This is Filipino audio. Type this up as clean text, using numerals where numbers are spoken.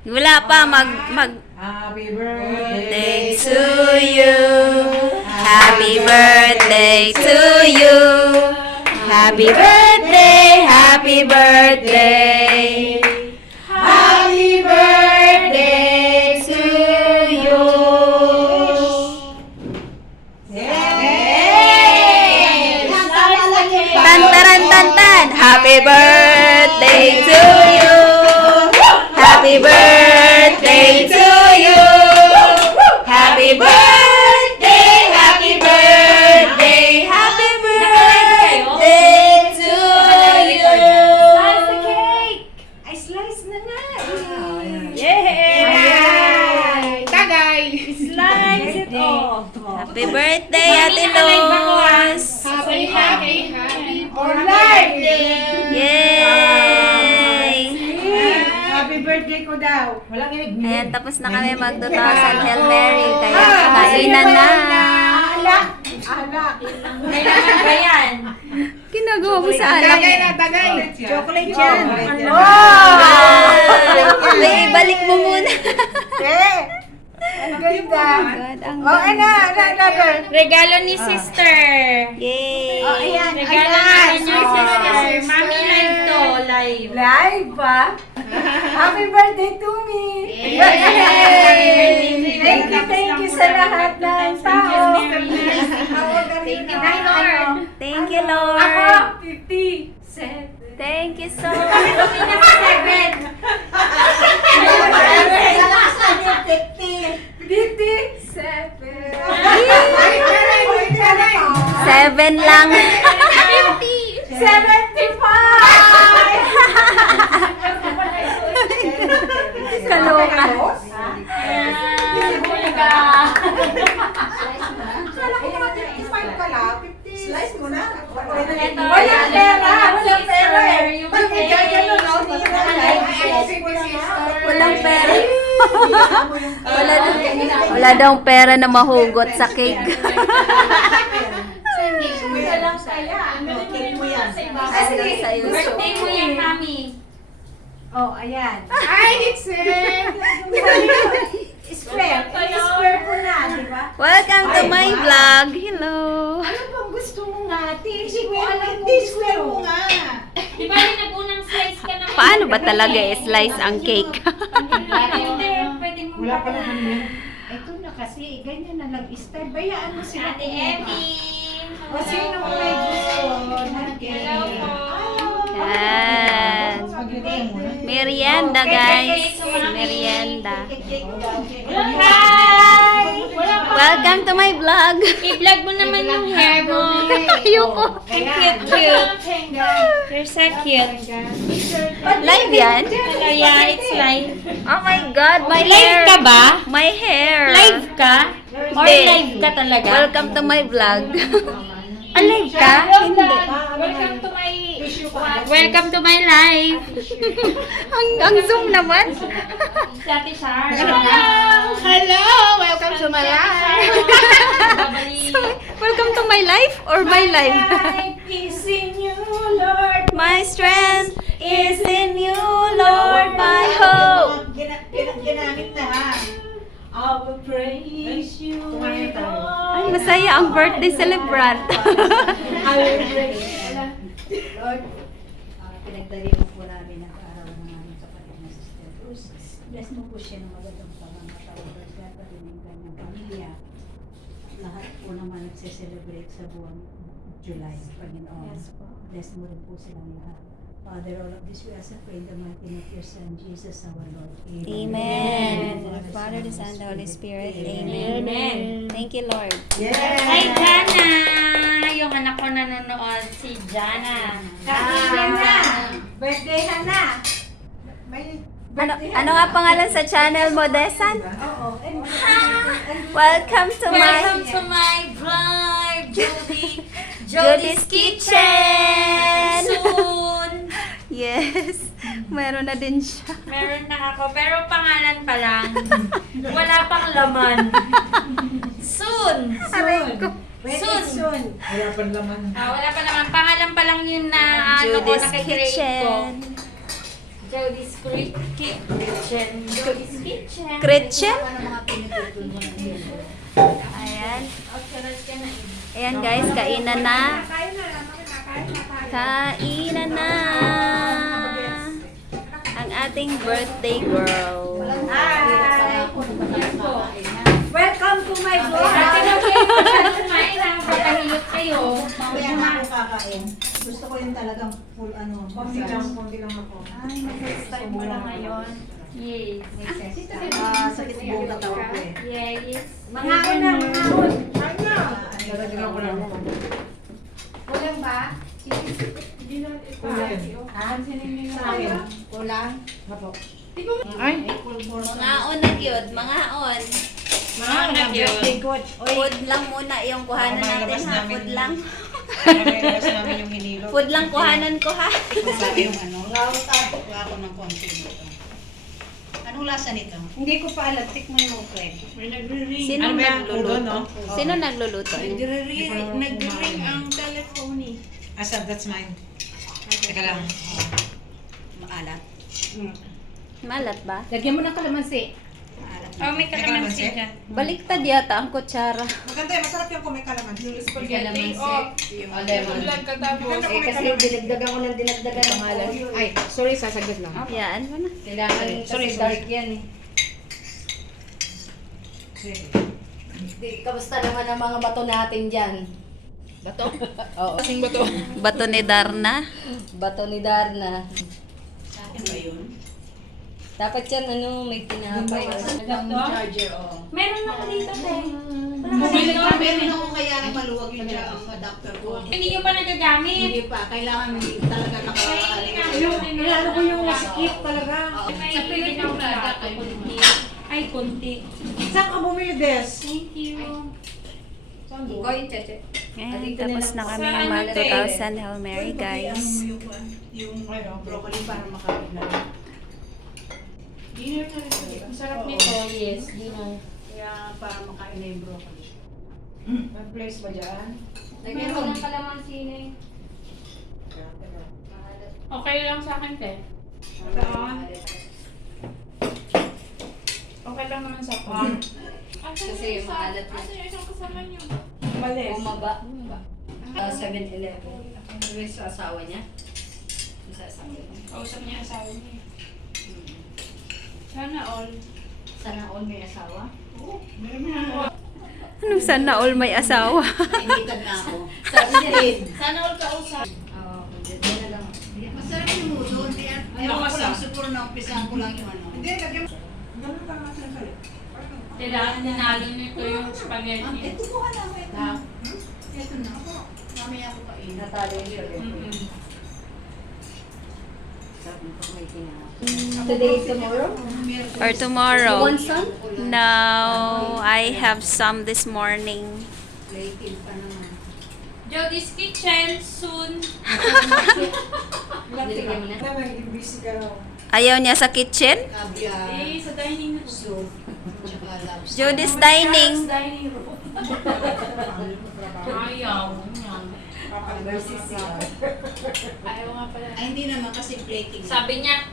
Wala pa, Happy birthday birthday to you. Happy birthday to you. Happy birthday, happy birthday. Happy birthday to you. Yay! Tan taran tan tan. Happy birthday to you. Happy birthday to you. Happy birthday, happy birthday, happy birthday to you. Slice the cake! Ay, slice na nga. Yay! Tagay! Slice it off. Happy birthday, Ate Luz. Happy Alright! Yay! Happy birthday ko daw. Walang inig. Ayan, tapos na kami mag-2,000 Hail Mary. Kaya kainan na. Alak! Alak! Kailangan ba yan? Ginagawa mo sa alak. Tagay na, tagay! Chocolate yan! May ibalik mo muna. Ang ganda! God, ang Oh, ano? Regalo ni sister. Yay! Oh, ayan. Regalo Ayan. ni sister. Mami live to. Live. Live ba? Happy birthday to me! Yay! Thank you sa lahat ng tao. Thank you, Lord. Thank you, Lord. Ako, 57. Thank you so Kami much. pinaka-7. Seven lang. 75! Kaloka. Slice mo na. Ito, Walang pera! Walang pera eh! Yung Pag may cake. gagano, no? Walang pera. Wala daw pera na mahugot sa cake. Walang saya. Cake mo yan. Sa'yo. Birthday mo yan, Mami. Oh, ayan. Ay, it's square. Square po na, di ba? Welcome to my vlog. Hello. Ano bang gusto mo nga, ate? Square mo nga. Di ba yung nag-unang slice ka naman? Paano ba talaga i-slice ang cake? Hindi, pwede mo Wala pa naman yan. Ito na kasi, ganyan na lang style. Bayaan mo sila. Ate Emmy. O sino mo may gusto? Hello po. Yan. Merienda, guys. Merienda. Hi! Welcome to my vlog. I-vlog mo naman yung hair mo. Ayoko. Ang cute. You're so cute. Live yan? Hello, yeah, it's live. Oh my God, my Live hair. ka ba? My hair. Live ka? Or Hindi. live ka talaga? Welcome to my vlog. Alive ka? Hindi. Welcome to my live. ang zoom naman. Dati Shar. Hello! Welcome to my life! Welcome to my life or my life? Peace in you, Lord. My strength is in you, Lord, my hope. Ginamit na ha. I will praise you, Ay, Lord. masaya ang birthday celebrant. I will praise you. Lord, pinagdaliwan po namin ang araw ng aming kapatid na Sister Bruce. Bless mo po siya ng magandang pangangatawagan at pati ng kanyang pamilya. Lahat po naman nagse-celebrate sa buwan July, Panginoon. Bless mo rin po silang lahat. Father, all of this we ask and pray in the mighty name of your Son, Jesus our Lord. Amen. The Father, the Son, the Holy Spirit. Amen. Amen. Thank you, Lord. Hi, Jana! Yung anak ko nanonood, si Jana. Birthday na! May Ano nga pangalan sa channel mo, Desan? Oo. Welcome to Welcome my to my vlog, Jody's Kitchen! Soon! Yes. Meron na din siya. Meron na ako, pero pangalan pa lang. Wala pang laman. Soon! Aray ko. Soon! Wala pa naman. Wala pa naman. Pangalan pa lang yun na ano ko, Jody's nakagrade ko. Kitchen. Jody's Kitchen. Jody's Kitchen. Gretchen? Ano mga pinututun mo na yun? Ayan. Oh, charot ka na eh. Ayan guys, kainan na. Kainan na. Ang ating birthday girl. Hi! Welcome to my vlog. Ate na kayo kumain na. Patahilot kayo. Mamaya na ako kakain. Gusto ko yung talagang full ano. Konti lang ako. Ay, First time mo na ngayon. Yes. sakit buong katawan ko eh. Yes. Mga una. Lalagyan ko lang ako. Kulang ba? Sa akin. Kulang. Apo. Ay. Mga on na cute, mga on. Birthday ko. Food lang muna yung kuhanan Baka natin malabas ha. namin Food yun. lang. Nalabas namin yung hinilo. Food lang kuhanan ko ha. Sabi yung ano. Wala ako ng konti nito. Anong lasa nito? Hindi ko pa alam. Tikman mo ko eh. Sino Ano ba yan? Udo, nagluluto? no? Sino nagluluto? Nag-ring ang telephone eh. Asa, that's mine. Teka lang. Maalat. Malat ba? Lagyan mo ng kalamansi. Maalat. Oh, may kalamansi Kalamansi? dyan. Baliktad yata ang kutsara. Maganda eh. Masarap yung kung may kalamansi. Kalamansi. O lemon. Eh, kasi dinagdagan ko ng dinagdagan ng pangalan. Ay, sorry, sasagad lang. Yaan mo na. Kailangan Sorry, kasi sorry. dark yan eh. Kamusta naman ang mga bato natin dyan? Bato? Oo. Kasing bato. Bato ni Darna. Bato ni Darna. Sa akin ba yun? Dapat yan, ano, may tinapay. Charger, oo. Meron ako dito, te. Meron ako kaya na maluwag yung ang adapter ko. Hindi nyo pa nagagamit. Hindi pa. Kailangan talaga Kailangan ko yung skip talaga. May ginagawa ka kunti. Ay, kunti. Saan ka bumili, Des? Thank you. Ikaw yung cheche. Ayan, tapos na kami mag 2,000 Hail Mary guys. Yung broccoli para makain na rin. Dinner na rin. Ang sarap nito, yes. Dinner. Kaya para makain na yung broccoli. May place ba dyan? Lagyan ko ng kalamansi na eh. Okay lang sa akin, te. Okay lang naman sa akin. Kasi yung maalat na. Asa yung isang kasama nyo? Malis. Bumaba. 7-Eleven. Sabi sa asawa niya. Sa asawa niya. Kausap niya asawa niya. Sana all. Sana all may asawa. Anong sana all may asawa? Initan na ako. Sabi niya eh. Sana all kausap. Oo, dyan na lang. Masarap yung mudo. Ayaw ko lang. Siguro na umpisahan ko lang yung ano. Hindi, lagyan mo. Ganun ka nga lang kalit. Kailangan nanalo nito yung spaghetti. Ito ko na ako ito. Ito na ako. Mamaya ako kain. Natalo yung sugar. Mm-mm. Sabi ko may tinapay. Today, tomorrow? Or tomorrow? You want some? No, I have some this morning. Plated pa naman. Jody's Kitchen, soon. Nilagyan mo na? Naman, busy ka raw. Ayaw niya sa kitchen? Caviar. Eh, sa dining room. Soup. Tsaka lobster. Jody's dining. Dining room. Ayaw. Ayaw nga pala. Ay, hindi naman kasi plating. Sabi niya,